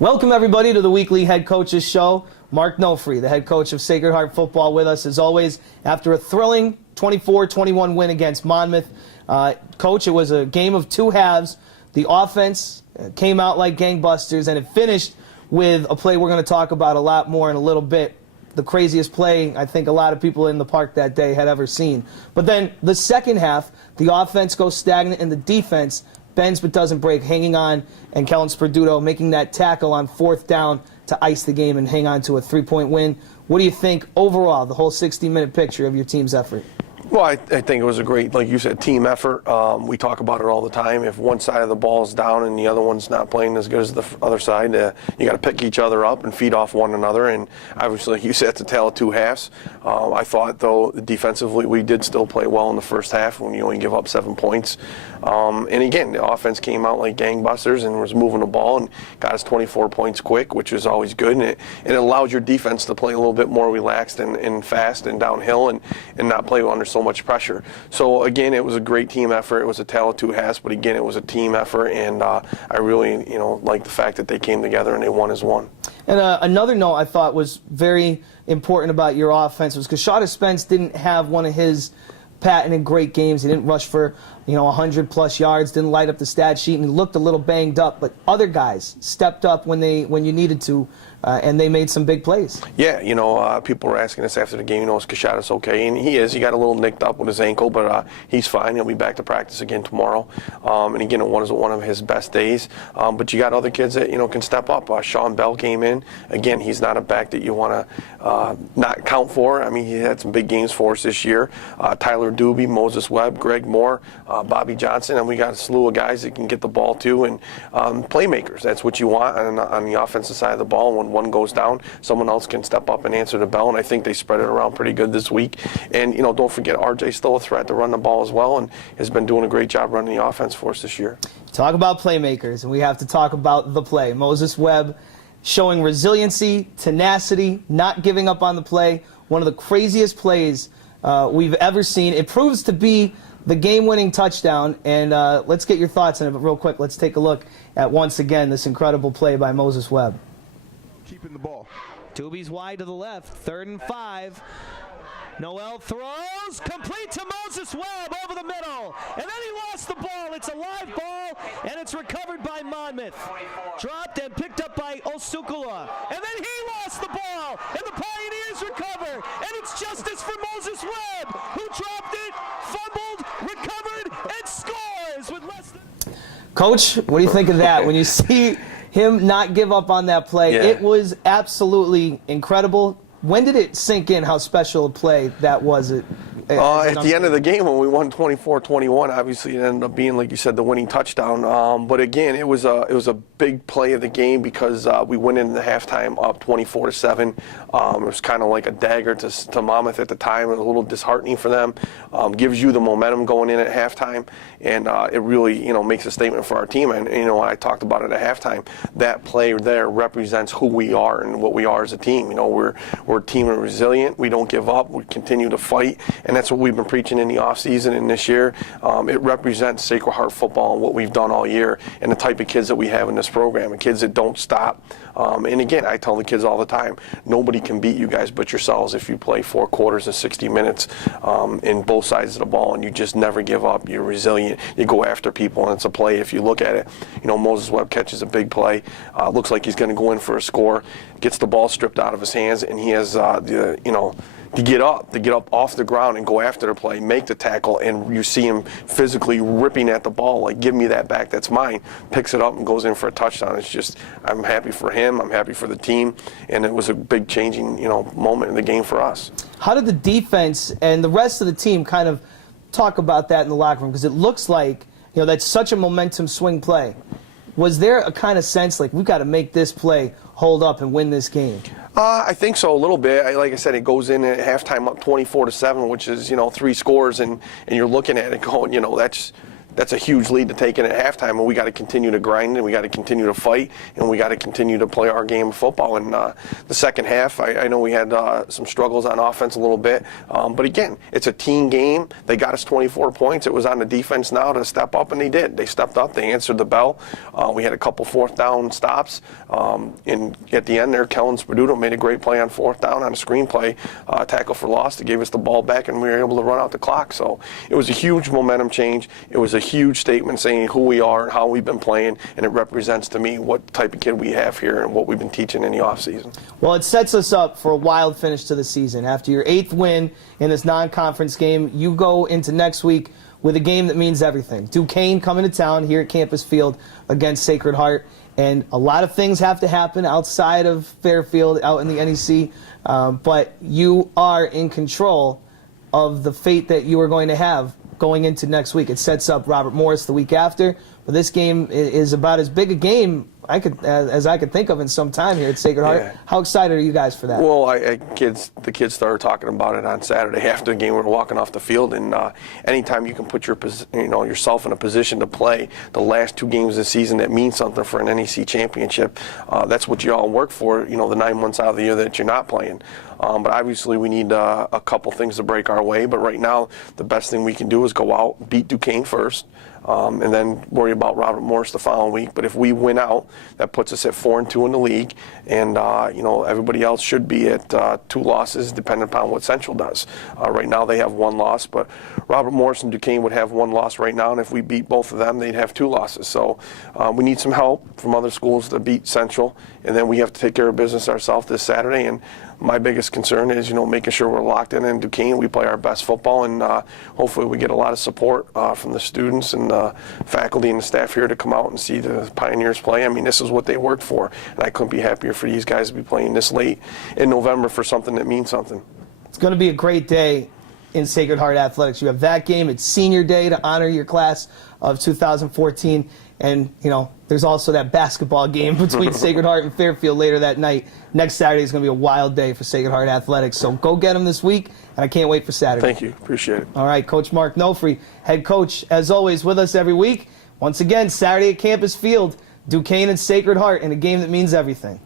Welcome, everybody, to the weekly Head Coaches Show. Mark Nofri, the head coach of Sacred Heart Football, with us, as always, after a thrilling 24-21 win against Monmouth. Coach, it was a game of two halves. The offense came out like gangbusters, and it finished with a play we're going to talk about a lot more in a little bit. The craziest play I think a lot of people in the park that day had ever seen. But then the second half, the offense goes stagnant and the defense bends but doesn't break, hanging on, and Kellen Sperduto making that tackle on fourth down to ice the game and hang on to a 3-point win. What do you think overall, the whole 60-minute picture of your team's effort? Well, I think it was a great, like you said, team effort. We talk about it all the time. If one side of the ball is down and the other one's not playing as good as the other side, you got to pick each other up and feed off one another. And obviously, like you said, it's a tale of two halves. I thought, though, defensively, we did still play well in the first half when you only give up 7 points. And again, the offense came out like gangbusters and was moving the ball and got us 24 points quick, which is always good. And it allowed your defense to play a little bit more relaxed and fast and downhill and not play under so much pressure. So again, it was a great team effort. It was a tale of two halves, but again, it was a team effort, and I really, like the fact that they came together and they won as one. And another note I thought was very important about your offense was because Shada Spence didn't have one of his patented great games. He didn't rush for 100+ yards, didn't light up the stat sheet, and he looked a little banged up. But other guys stepped up when you needed to, and they made some big plays. Yeah, people were asking us after the game, is Kashada's okay? And he is. He got a little nicked up with his ankle, but he's fine. He'll be back to practice again tomorrow. And again, it was one of his best days. But you got other kids that can step up. Sean Bell came in. Again, he's not a back that you want to not count for. I mean, he had some big games for us this year. Tyler Doobie, Moses Webb, Greg Moore, Bobby Johnson, and we got a slew of guys that can get the ball to, and playmakers. That's what you want on the offensive side of the ball. When one goes down, someone else can step up and answer the bell, and I think they spread it around pretty good this week. And don't forget, RJ's still a threat to run the ball as well, and has been doing a great job running the offense for us this year. Talk about playmakers, and we have to talk about the play. Moses Webb showing resiliency, tenacity, not giving up on the play. One of the craziest plays we've ever seen. It proves to be the game-winning touchdown, and let's get your thoughts on it. But real quick, let's take a look at, once again, this incredible play by Moses Webb. Keeping the ball. Tubi's wide to the left, 3rd and 5. Noel throws, complete to Moses Webb over the middle, and then he lost the ball. It's a live ball, and it's recovered by Monmouth. Dropped and picked up by Osukula, and then he lost the ball, and the Pioneers recover, and it's justice for Moses Webb, who dropped it, fumbled, recovered, and scores with less than... Coach, what do you think of that? When you see him not give up on that play, It was absolutely incredible. When did it sink in how special a play that was? At the end of the game when we won 24-21, obviously it ended up being, like you said, the winning touchdown. But again, it was a big play of the game because we went into the halftime up 24-7. It was kind of like a dagger to Monmouth at the time. It was a little disheartening for them. Gives you the momentum going in at halftime, and it really makes a statement for our team. And when I talked about it at halftime, that play there represents who we are and what we are as a team. We're a team of resilient. We don't give up. We continue to fight, and that's what we've been preaching in the offseason and this year. It represents Sacred Heart football and what we've done all year and the type of kids that we have in this program, and kids that don't stop. And again, I tell the kids all the time, nobody can beat you guys but yourselves if you play 4 quarters of 60 minutes in both sides of the ball, and you just never give up. You're resilient. You go after people, and it's a play. If you look at it, Moses Webb catches a big play. Looks like he's going to go in for a score. Gets the ball stripped out of his hands, and he has to get up off the ground and go after the play, make the tackle, and you see him physically ripping at the ball, like, give me that back, that's mine. Picks it up and goes in for a touchdown. It's just, I'm happy for him, I'm happy for the team, and it was a big changing, moment in the game for us. How did the defense and the rest of the team kind of talk about that in the locker room? Because it looks like, that's such a momentum swing play. Was there a kind of sense like, we've got to make this play hold up and win this game? I think so, a little bit. Like I said, it goes in at halftime up 24-7, which is 3 scores, and you're looking at it going, that's a huge lead to take in at halftime, and we got to continue to grind, and we got to continue to fight, and we got to continue to play our game of football. And the second half, I know we had some struggles on offense a little bit, but again, it's a team game. They got us 24 points. It was on the defense now to step up, and they did. They stepped up. They answered the bell. We had a couple fourth down stops. And at the end there, Kellen Sperduto made a great play on fourth down on a screenplay, tackle for loss that gave us the ball back, and we were able to run out the clock. So it was a huge momentum change. It was a huge statement saying who we are and how we've been playing, and it represents to me what type of kid we have here and what we've been teaching in the offseason. Well, it sets us up for a wild finish to the season. After your 8th win in this non-conference game, you go into next week with a game that means everything. Duquesne coming to town here at Campus Field against Sacred Heart. And a lot of things have to happen outside of Fairfield, out in the NEC. But you are in control of the fate that you are going to have going into next week. It sets up Robert Morris the week after. But this game is about as big a game as I could think of in some time here at Sacred Heart. Yeah. How excited are you guys for that? Well, the kids started talking about it on Saturday after the game. We were walking off the field, and anytime you can put yourself in a position to play the last 2 games of the season that mean something for an NEC championship, that's what you all work for. The 9 months out of the year that you're not playing. But obviously we need a couple things to break our way. But right now, the best thing we can do is go out, beat Duquesne first, and then worry about Robert Morris the following week. But if we win out, that puts us at 4-2 in the league, and everybody else should be at 2 losses, depending upon what Central does. Right now they have 1 loss, but Robert Morris and Duquesne would have 1 loss right now, and if we beat both of them, they'd have 2 losses. So we need some help from other schools to beat Central, and then we have to take care of business ourselves this Saturday. And my biggest concern is, making sure we're locked in Duquesne. We play our best football, and hopefully we get a lot of support from the students and the faculty and the staff here to come out and see the Pioneers play. I mean, this is what they worked for, and I couldn't be happier for these guys to be playing this late in November for something that means something. It's going to be a great day in Sacred Heart Athletics. You have that game. It's senior day to honor your class of 2014. And, there's also that basketball game between Sacred Heart and Fairfield later that night. Next Saturday is going to be a wild day for Sacred Heart Athletics. So go get them this week, and I can't wait for Saturday. Thank you. Appreciate it. All right, Coach Mark Nofri, head coach, as always, with us every week. Once again, Saturday at Campus Field, Duquesne and Sacred Heart in a game that means everything.